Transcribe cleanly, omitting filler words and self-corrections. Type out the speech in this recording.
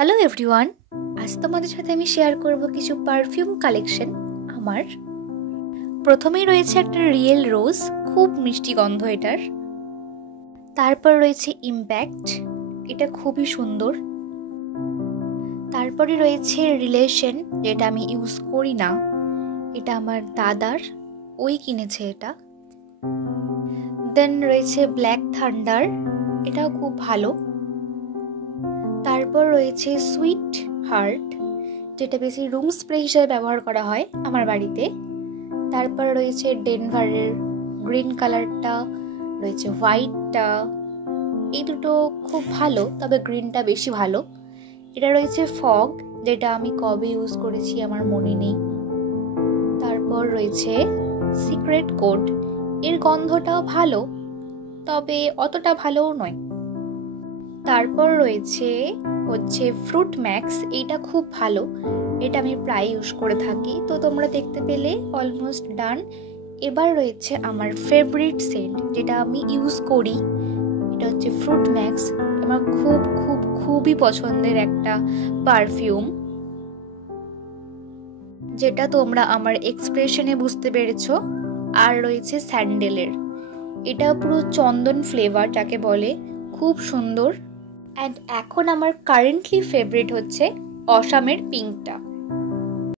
Hello everyone, আজ তোমাদের সাথে আমি শেয়ার করব কিছু পারফিউম কালেকশন আমার। প্রথমেই রয়েছে একটা রিয়েল রোজ, খুব মিষ্টি গন্ধ এটার। তারপর রয়েছে ইম্প্যাক্ট, এটা খুবই সুন্দর। তারপরে রয়েছে রিলেশন, যেটা আমি ইউজ করি না, এটা আমার দাদার, ওই কিনেছে এটা। দেন রয়েছে ব্ল্যাক থান্ডার, এটাও খুব ভালো। তারপর রয়েছে সুইট হার্ট, যেটা বেশি রুম স্প্রে হিসেবে ব্যবহার করা হয় আমার বাড়িতে। তারপর রয়েছে ডেনভারের গ্রিন কালারটা, রয়েছে হোয়াইটটা, এই দুটো খুব ভালো, তবে গ্রিনটা বেশি ভালো। এটা রয়েছে ফগ, যেটা আমি কবে ইউজ করেছি আমার মনে নেই। তারপর রয়েছে সিক্রেট কোড, এর গন্ধটাও ভালো, তবে অতটা ভালোও নয়। তারপর রয়েছে ফ্রুট ম্যাক্স, এইটা খুব ভালো, এটা আমি প্রায় ইউজ করে থাকি। তো তোমরা দেখতে পেলে অলমোস্ট ডান। এবার রয়েছে আমার ফেভারিট সেন্ট, যেটা আমি ইউজ করি, এটা হচ্ছে ফ্রুট ম্যাক্স। আমার খুবই পছন্দের একটা পারফিউম, যেটা তোমরা আমার এক্সপ্রেশনে বুঝতে পেরেছো। আর রয়েছে স্যান্ডেলের, এটা পুরো চন্দন ফ্লেভার যাকে বলে, খুব সুন্দর। অ্যান্ড এখন আমার কারেন্টলি ফেভারিট হচ্ছে অসামের পিঙ্কটা।